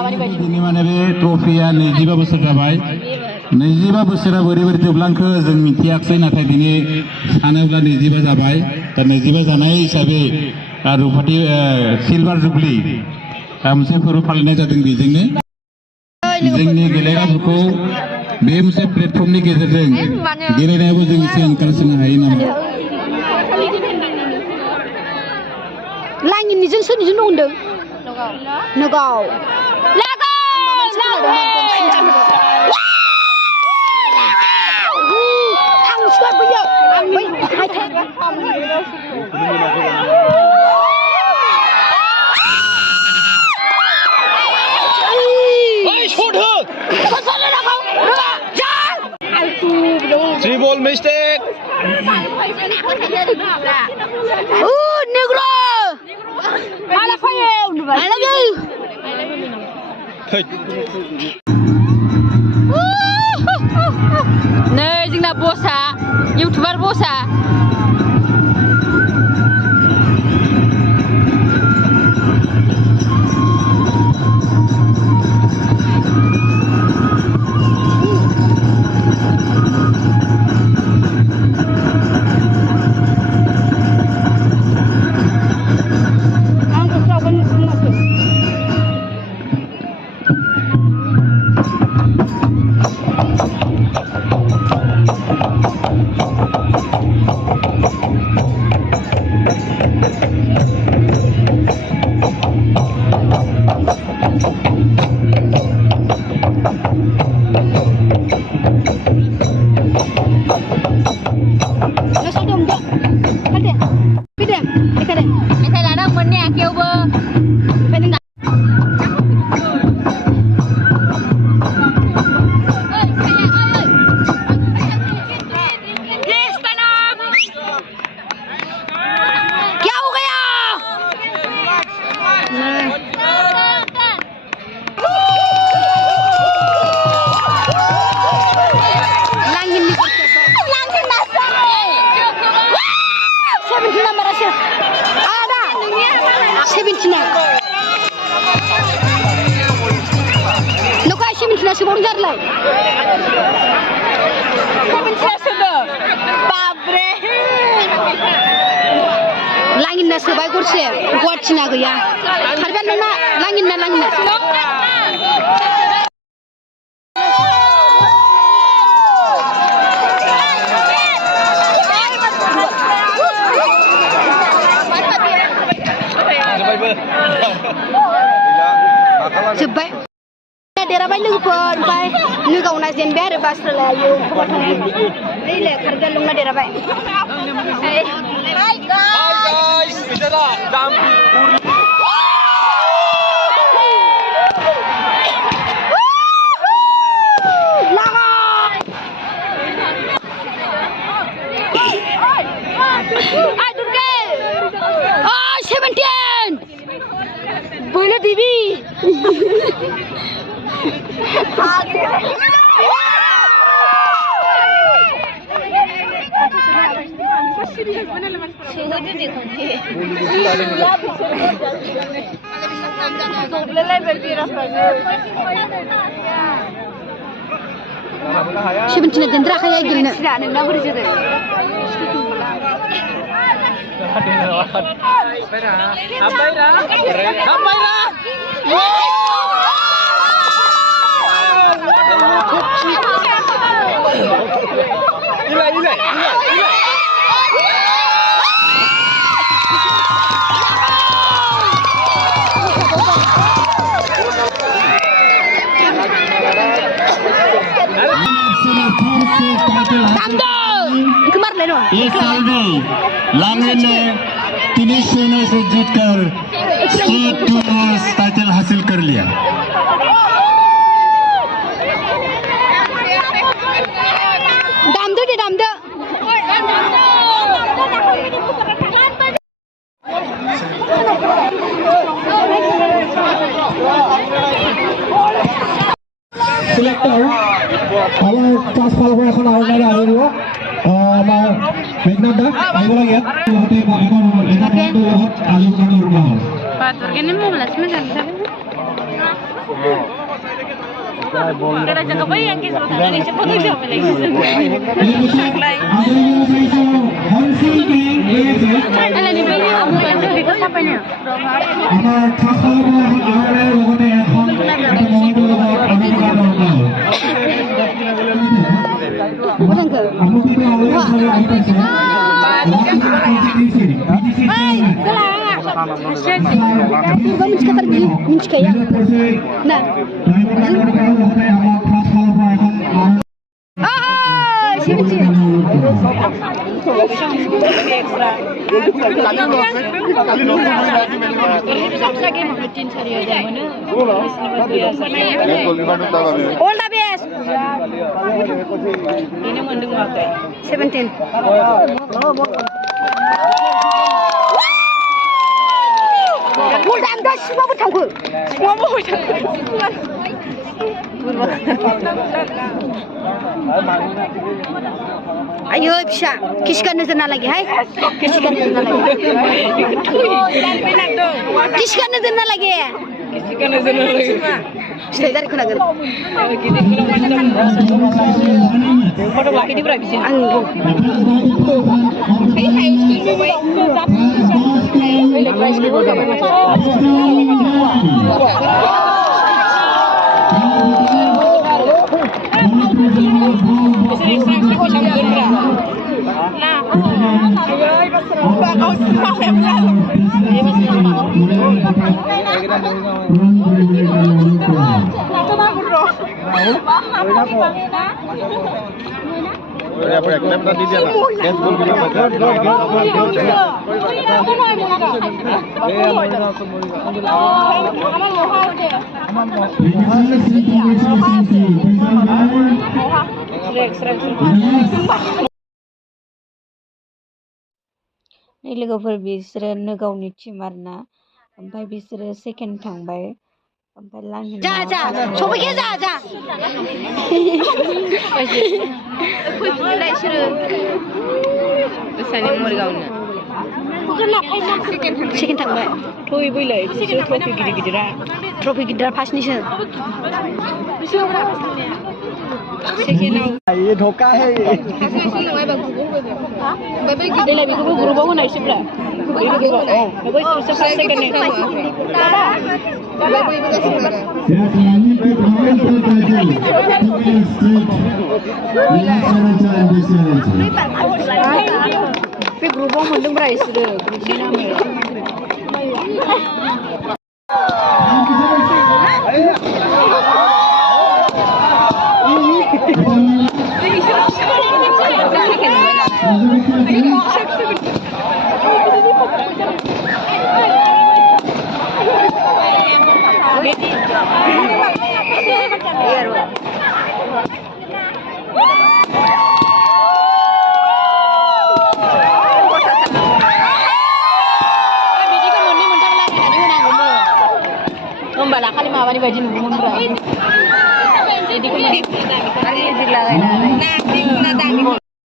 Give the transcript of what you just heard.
दिनै माने बे ट्रफिया 25 बोसोर जाबाय 25 बोसोरा बोरै बोरै जोबलांखो जों मिथियाखै नाथाय दिनै सानोब्ला 25 जाबाय दा 25 जानाय हिसाबै रुपाथि सिलभार जुबली मोनसे फोरबो फालिनाय जादों बेजोंनो जोंनि गेलेग्राफोरखौ बे मोनसे प्लेटफर्मनि गेजेरजों गेलेनायावबो जों एसे एनकारेज होनो हायो नामा लाङिनिजों सोरनिजों दंदों नगाव आं सुवा फैयो आं बै हायथे Three ball mistake. Negro. I love you. I love you. Nei, जोंना बसा इउटिउबार बसा Langin na sebai kursi, buat cina gaya. Harga nona langin na. Sebai. Daerah bayi lupa, bayi nugau nazen biar basel ayu. Ini le harga luna daerah bayi. Hi guys, itulah dampi. Oh, 17. Boleh TV. Sebenarnya dendra kayak gini. इस साल भी लांगन ने 3 शून्य से जीतकर state title हासिल कर लिया। दाम दो। Selector, kalau pas palwa এখন আউটলাইন আহিব আমাৰ মেঘনাদা আহিব লাগে ইয়াতে এখন লগত আলোচনা কৰিব। Pak Turgen ini mau belas macam Kalau cakap apa yang kita tahu ni cepat tu siapa lagi? Alah ni beli apa yang kita siapa ni? আমার ঠাকুর আমাদের লগতে এখন এটা মনটো লগত আমি কথা আমি কিন্তু অলরেডি আই পাইছে Nah. All the best. Ini mendung apa? 17. Udah anda semua bertangguh. Semua bertangguh. Ayo bisa, kisahkan nazar lagi, hai? Kisahkan nazar lagi. Kisahkan nazar lagi. Kisahkan nazar lagi. Sudah dari mana? Foto lagi di berapa sih? Anggur. Ini logoफोर बिसोरो नोगावनि team आरोना ओमफ्राय बिसोरो second थांबाय ओमफ्राय लांनो जा जा सबायखे जा जा फैफिनलाय बिसोरो गोसानि मरगावनो सेकेन्ड थांबाय थै बैलाय बिसोरो ट्रफि गिदिरा फार्स्टनिसो ये धोखा है ग्रुपाव होनायसोब्रा बे ग्रुपाव मोनदोंब्रा इसोरो ग्रुपनि नामै Mbak kali mawani baju nungguin berapa? Jadi kemarin